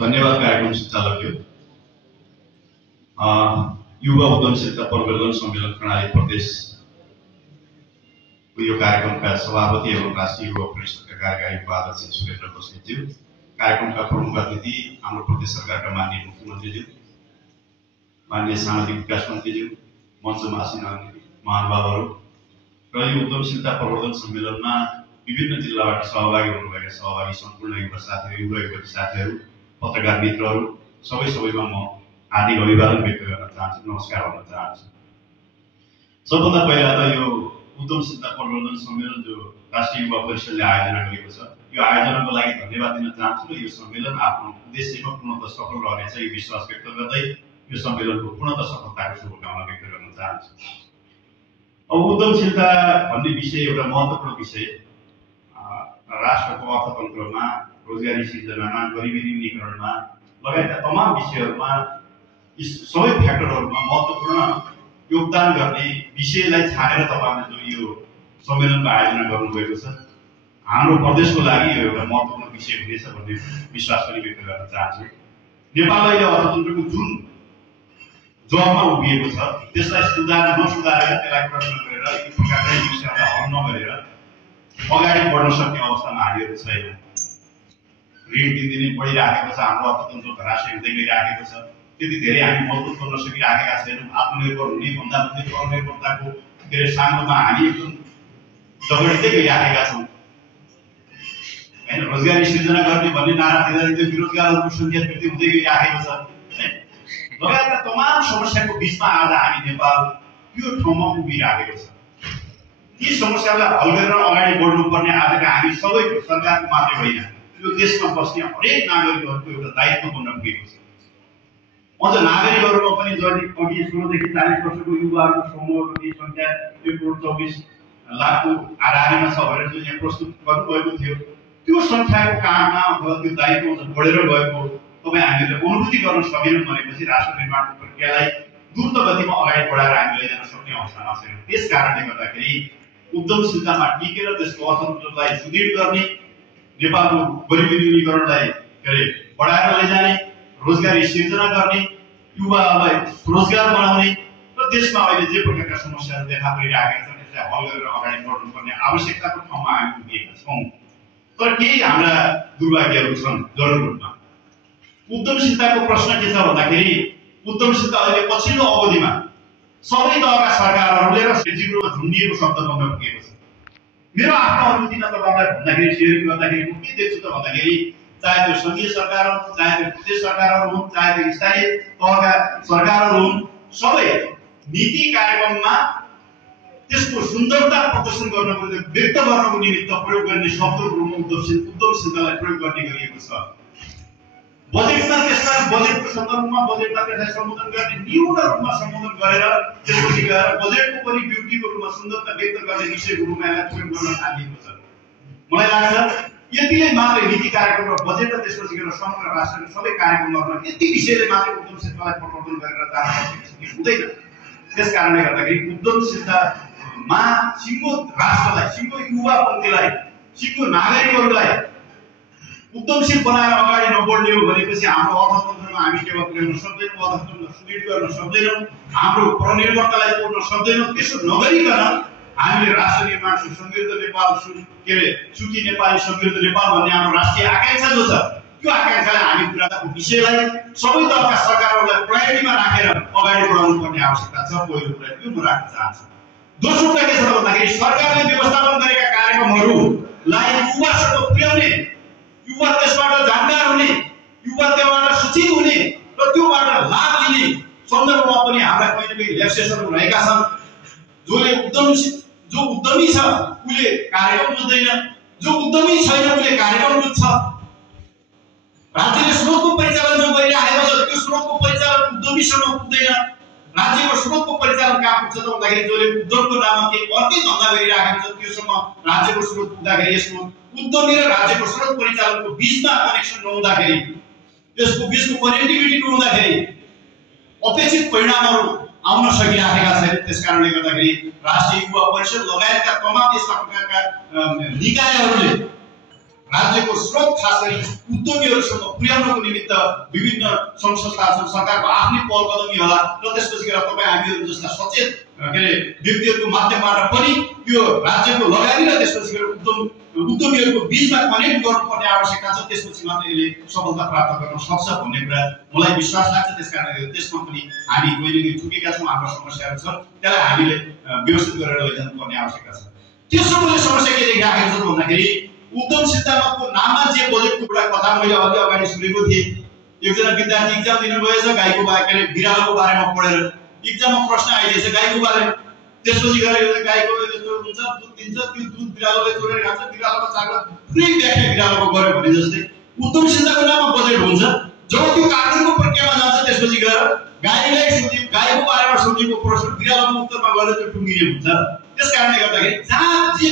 धन्यवाद कार्यक्रम सञ्चालकज्यू। युवा उद्यमशीलता प्रवर्धन सम्मेलन प्रणाली प्रदेश यो कार्यक्रमका सभापति एवं राष्ट्रिय युवा परिषदका कार्यकारी उपाध्यक्ष सुरेन्द्र बस्नेतज्यू, कार्यक्रमका प्रमुख अतिथि हाम्रो प्रदेश सरकारका माननीय मुख्यमन्त्रीज्यू, माननीय सामाजिक विकास मन्त्रीज्यू, मञ्चमा आसीन महानुभावहरू र यो उद्यमशीलता प्रवर्धन सम्मेलनमा विभिन्न जिल्लाबाट सहभागी हुनुभएका सहभागी सम्पूर्ण युवा साथीहरू, युवा युवती साथीहरू, पत्रकार मित्रहरू सबैमा म हार्दिक अभिवादन व्यक्त गर्न चाहन्छु, नमस्कार भन्न चाहन्छु। सबभन्दा पहिला त यो उद्यमशीलता प्रवर्धन सम्मेलन जो राष्ट्रिय युवा परिषदले आयोजना गरेको छ, यो आयोजनाको लागि धन्यवाद दिन चाहन्छु र यो सम्मेलन आफ्नो उद्देश्यमा पूर्णतः सफल रहनेछ यो विश्वास व्यक्त गर्दै यो सम्मेलनको पूर्णतः सफलताको शुभकामना व्यक्त गर्न चाहन्छु। अब उद्यमशीलता भन्ने विषय एउटा महत्त्वपूर्ण विषय राष्ट्रको अर्थतन्त्रमा, रोजगारी सिर्जनामा, गरिबी न्यूनीकरणमा लगायतका तमाम विषयहरूमा सबै फ्याक्टरहरूमा महत्त्वपूर्ण योगदान गर्ने विषयलाई छानेर तपाईले जो यो सम्मेलनको आयोजना गर्नुभएको छ, हाम्रो प्रदेशको लागि यो एउटा महत्त्वपूर्ण विषय हुनेछ भन्ने विश्वास पनि व्यक्त गर्न चाहन्छु। नेपालले अर्थतन्त्रको जुन जबमा उभिएको छ त्यसलाई नसुधारेर त्यसलाई प्रश्न गरेर एक प्रकारले समस्यालाई हल नगरेर अगाडि बढ्न सक्ने अवस्थामा हामीहरू छैन। ऋण दिनदिनै बढिराखेको छ, हाम्रो अर्थतन्त्र धराशयी हुँदै गइराखेको छ, त्यति धेरै हामी मजबुत गर्न सकिराखेका छैनौँ। आत्मनिर्भर हुने भन्दा पनि परनिर्भरताको साङ्गोमा हामी एकदम दगडिँदै गइराखेका छौँ हैन। रोजगारी सिर्जना गर्ने भन्ने नारा दिँदा बेरोजगारहरूको सङ्ख्या वृद्धि हुँदै गइराखेको छ हैन। लगायतका तमाम समस्याको बिचमा आज हामी नेपाल यो ठाउँमा उभिराखेको छ। ती समस्यालाई हल गरेर अगाडि बढ्नुपर्ने आजका हामी सबैको, सरकारको मात्रै होइन, यो देशमा बस्ने हरेक नागरिकहरूको एउटा दायित्व बन्न पुगेको छ। अझ नागरिकहरूमा पनि जति अघि 16 देखि 40 वर्षको युवाहरूको समूहको सङ्ख्या 1,24,00,000को हाराहारीमा छ भनेर जुन यहाँ प्रस्तुत गर्नुभएको थियो, त्यो सङ्ख्याको काममा अथवा त्यो दायित्व बढेर गएको तपाईँ हामीले अनुभूति गर्न सकेनौँ भनेपछि राष्ट्र निर्माणको प्रक्रियालाई द्रुत गतिमा अगाडि बढाएर हामी लैजान सक्ने अवस्थामा छैनौँ। त्यस कारणले गर्दाखेरि उद्यमशीलतामा टिकेर त्यसको अर्थतन्त्रलाई सुदृढ गर्ने, नेपालको गरिबी न्यूनीकरणलाई बढाएर लैजाने, रोजगारी सिर्जना गर्ने, युवाहरूलाई रोजगार बनाउने र देशमा अहिले जे प्रकारका समस्याहरू देखा परिरहेका छन् त्यसलाई हल गरेर अगाडि बढ्नुपर्ने आवश्यकताको ठाउँमा हामी पुगेका छौँ। तर केही हाम्रा दुर्भाग्यहरू छन् जरुर रूपमा। उद्यमशीलताको प्रश्न के छ भन्दाखेरि उद्यमशीलता अहिले पछिल्लो अवधिमा सबै तहका सरकारहरूले र जिब्रोमा झुन्डिएको शब्द बन्न पुगेको छ। मेरो आफ्नो अनुभूतिमा तपाईँलाई भन्दाखेरि सेयर गर्दाखेरि म के देख्छु त भन्दाखेरि चाहे त्यो संघीय सरकार हुन्, चाहे त्यो प्रदेश सरकारहरू हुन्, चाहे त्यो स्थायी तहका सरकारहरू हुन्, सबै नीति कार्यक्रममा त्यसको सुन्दरता प्रदर्शन गर्नको व्यक्त गर्नको निमित्त प्रयोग गर्ने शब्दको रूपमा उद्यमशीलतालाई प्रयोग गर्ने गरिएको छ। बजेटमा त्यसलाई बजेटको सन्दर्भमा बजेटमा त्यसलाई सम्बोधन गर्ने न्यून रूपमा सम्बोधन गरेर त्यसपछि गएर बजेटको पनि ब्युटीको रूपमा सुन्दरता व्यक्त गर्ने विषयको रूपमा यसलाई प्रयोग गर्न थालिएको छ। मलाई लाग्छ यतिले मात्रै नीति कार्यक्रम र बजेट र त्यसपछि गएर समग्र राष्ट्रको सबै कार्यक्रमहरूमा यति विषयले मात्रै उद्यमशीलतालाई प्रवर्धन गरेर जान सक्ने हुँदैन। त्यस कारणले गर्दाखेरि उद्यमशीलतामा सिङ्गो राष्ट्रलाई, सिङ्गो युवापन्थीलाई, सिङ्गो नागरिकहरूलाई उद्यमशील बनाएर अगाडि नबढ्ने हो भनेपछि हाम्रो अर्थतन्त्रमा हामी टेवा पुर्याउन सक्दैनौँ, अर्थतन्त्र सुदृढ गर्न सक्दैनौँ, हाम्रो परनिर्भरतालाई तोड्न सक्दैनौँ। त्यसो नगरिकन हामीले राष्ट्र निर्माण समृद्ध नेपाल सुखी नेपाली समृद्ध नेपाल भन्ने हाम्रो राष्ट्रिय आकांक्षा जो छ, त्यो आकांक्षालाई हामी पुराको विषयलाई सबै तहका सरकारहरूलाई प्रायोरिटीमा राखेर अगाडि बढाउनु पर्ने आवश्यकता छ। पहिलो कुरा त्यो म राख्न चाहन्छु। दोस्रो कुरा के छ भन्दाखेरि सरकारले व्यवस्थापन गरेका कार्यक्रमहरूलाई युवासँग पुर्याउने, युवा त्यसबाट जानकार हुने, युवा त्योबाट शिक्षित हुने र त्योबाट लाभ लिने सन्दर्भमा पनि हाम्रा कहीँ न कहीँ ल्याप्सेसहरू रहेका छन्। जो उद्यमी छ उसले कार्यक्रम बुझ्दैन, जो उद्यमी छैन उसले कार्यक्रम बुझ्छ। राज्यले स्रोतको परिचालन जो गरिरहेको छ त्यो स्रोतको परिचालन उद्यमीसँग पुग्दैन। राज्यको स्रोतको परिचालन कहाँ पुग्छ त भन्दाखेरि जसले उद्योगको नाममा केही अर्कै धन्दा गरिरहेको छ त्योसँग राज्यको स्रोत पुग्दाखेरि यसको उद्यमी र राज्यको स्रोत परिचालनको बीचमा कनेक्सन नहुँदाखेरि, यसको बीचको कनेक्टिभिटी नहुँदाखेरि अपेक्षित परिणामहरू आउन सकिराखेका छैन। त्यसकारणले गर्दाखेरि राष्ट्रिय युवा परिषद लगायतका तमाम यस्ता प्रकारका निकायहरूले राज्यको स्रोत खास गरी उद्योगीहरूसँग पुर्याउनको निमित्त विभिन्न सङ्घ संस्थाहरू सरकारको आफ्नै पहल कदमी होला र त्यसपछि गएर तपाईँ हामीहरू जस्ता सचेत व्यक्तिहरूको माध्यमबाट पनि यो राज्यको लगानी र त्यसपछि गएर उद्योगीहरूको बीचमा कनेक्ट गर्नुपर्ने आवश्यकता छ। त्यसपछि मात्र यसले सफलता प्राप्त गर्न सक्छ भन्ने कुरा मलाई विश्वास लाग्छ। त्यसकारणले त्यसमा पनि हामी कहिले चुकेका छौँ, हाम्रो समस्याहरू छ, त्यसलाई हामीले व्यवस्थित गरेर लैजानु पर्ने आवश्यकता छ। तेस्रो मैले समस्या के देखिराखेको छु भन्दाखेरि उद्यम सिद्धान्तको नाममा जे बजेटको एउटा कथा मैले अलि अगाडि सुनेको थिएँ। एकजना विद्यार्थी इक्जाम दिनु गएछ, गाईको बिरालोको बारेमा पढेर इक्जाममा प्रश्न आइदिएछ गाईको बारेमा। त्यसपछि गएर गाईको यस्तो हुन्छ, दुध दिन्छ, त्यो दुध बिरालोले चोरेर खान्छ, बिरालोको चाकमा पुरै व्याख्या बिरालोको गर्यो भने जस्तै उद्यम सिद्धान्तको नाममा बजेट हुन्छ। जब त्यो कानुनको प्रक्रियामा जान्छ त्यसपछि गएर गाईको बारेमा सोधिएको प्रश्न बिरालोको उत्तरमा गएर त्यो टुङ्गिने हुन्छ। त्यसकारणले गर्दाखेरि जहाँ जे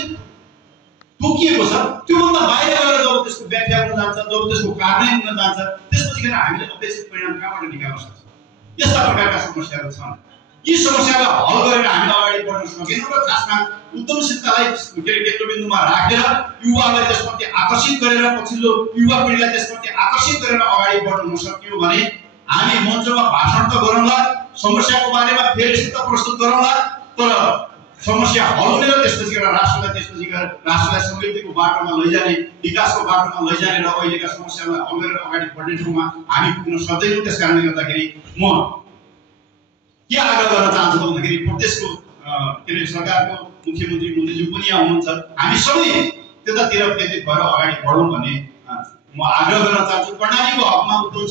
तोकिएको छ त्योभन्दा बाहिर गएर जब त्यसको व्याख्या हुन जान्छ, जब त्यसको कार्यान्वयन हुन जान्छ, त्यसपछि गएर हामीले अपेक्षित परिणाम कहाँबाट निकाल्न सक्छौँ? यस्ता प्रकारका समस्याहरू छन्। यी समस्यालाई हल गरेर हामी अगाडि बढ्न सकेनौँ र खासमा उद्यमशीलतालाई केन्द्रबिन्दुमा राखेर युवालाई त्यसप्रति आकर्षित गरेर पछिल्लो युवा पिँढीलाई त्यसप्रति आकर्षित गरेर अगाडि बढ्न नसक्यौँ भने हामी मञ्चमा भाषण त गरौँला, समस्याको बारेमा फेरि सिद्ध प्रस्तुत गरौँला, तर समस्या हल हुने र त्यसपछि गएर राष्ट्रलाई समृद्धिको बाटोमा लैजाने, विकासको बाटोमा लैजाने र अहिलेका समस्यालाई हल गरेर अगाडि बढ्ने ठाउँमा हामी पुग्न सक्दैनौँ। त्यसकारणले गर्दाखेरि म के आग्रह गर्न चाहन्छु भन्दाखेरि प्रदेशको सरकारको मुख्यमन्त्री मन्त्रीज्यू पनि यहाँ हुनुहुन्छ, हामी सबै त्यतातिर केन्द्रित भएर अगाडि बढौँ भन्ने म आग्रह गर्न चाहन्छु। प्रणालीको हकमा उद्योग